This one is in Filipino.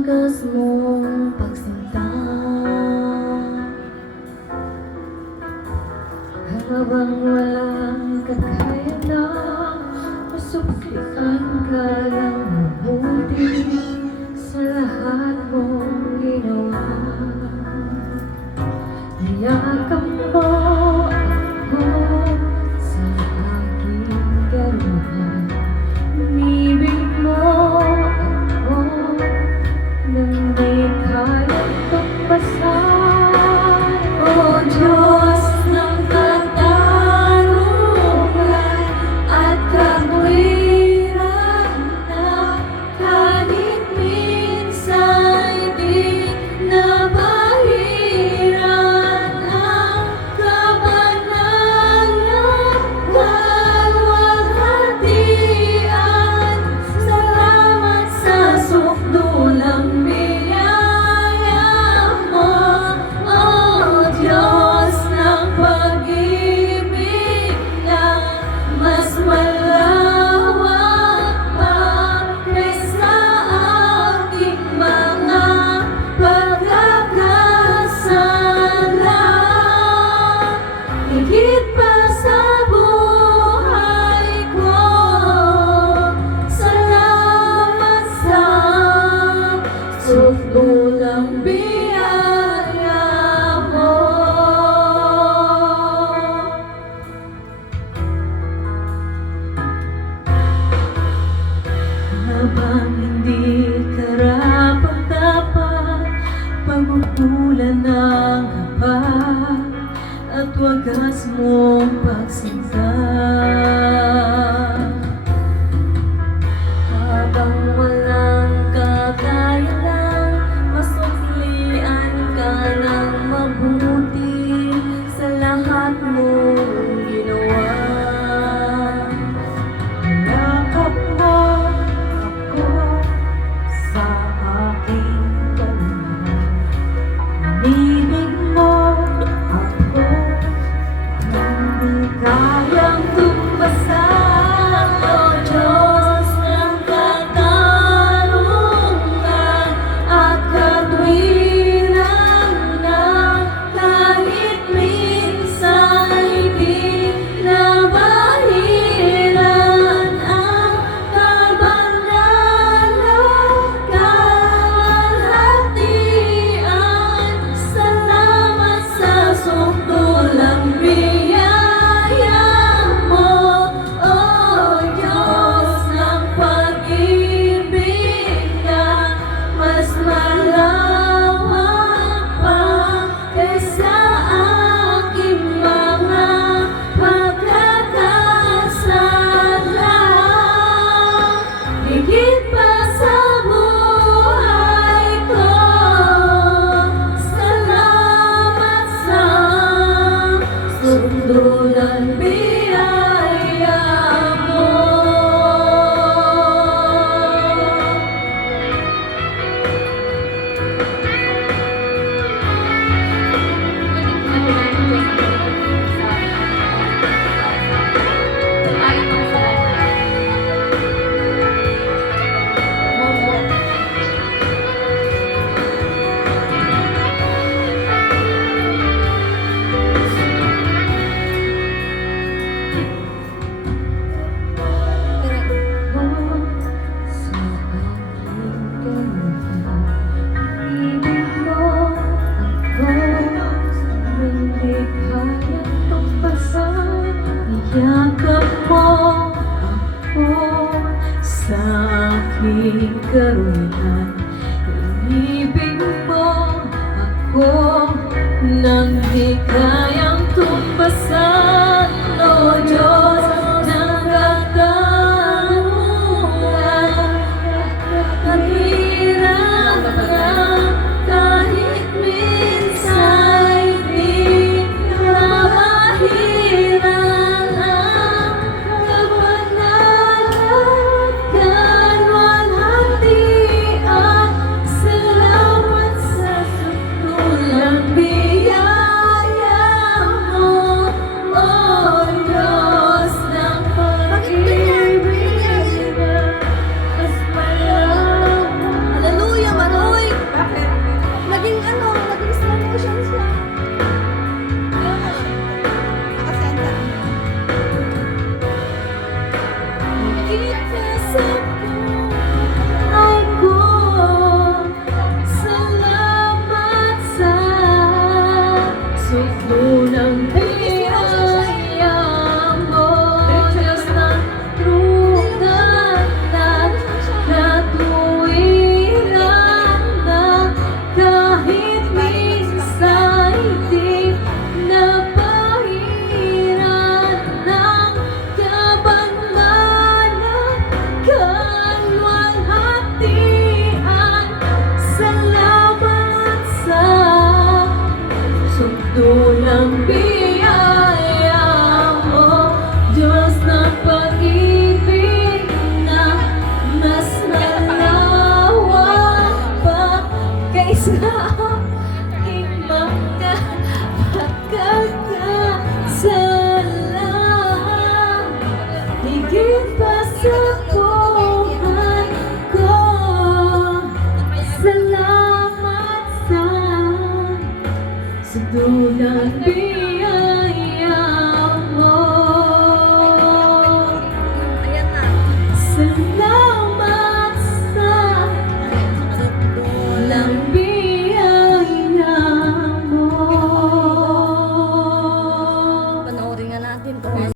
wagas mong pagsinta, habang walang kakayanang masuklian ka lang mabuti sa lahat mong ginawa. Niyakap mo ako sa aking karuhan, umibig mo ako nang di kayang pagpasan. O Diyos ng katarungan at katwiran, na kahit minsan di nabahiran ang kabanalan, kalwalhatian. Salamat sa sukdulang biyaya mo, O Diyos ng pag-ibig na mas malawak pa kaysa aking mga pagkakasala. Higit pa sa buhay ko, salamat sa sukdulang biyaya mo. Habang hindi karapat-dapat, pagbubulan ng haba at wagas mong pagsinta, habang walang kakayanan masuklian ka ng mabuti sa lahat mong ginawa. Yakap mo ako sa aking kaluhan, umibig mo ako nang di kayang tumpasan. O Diyos ng katarungan at katwiran, na kahit minsan di nabahiran ang kabanalan, kalwalhatian. Salamat sa sukdulang biyaya mo, O Diyos ng pag-ibig na mas malawak pa kaysa aking mga pagkakasala. Higit pa sa buhay ko, salamat sa sukdulang biyaya mo. Yakap mo ako sa aking karuhan, inibig mo ako nang di kayang tumpasan. O Diyos ng katarungan at katwiran, kahit minsan di nabahiran ang kabanalan, kalwalhatian. higit pa sa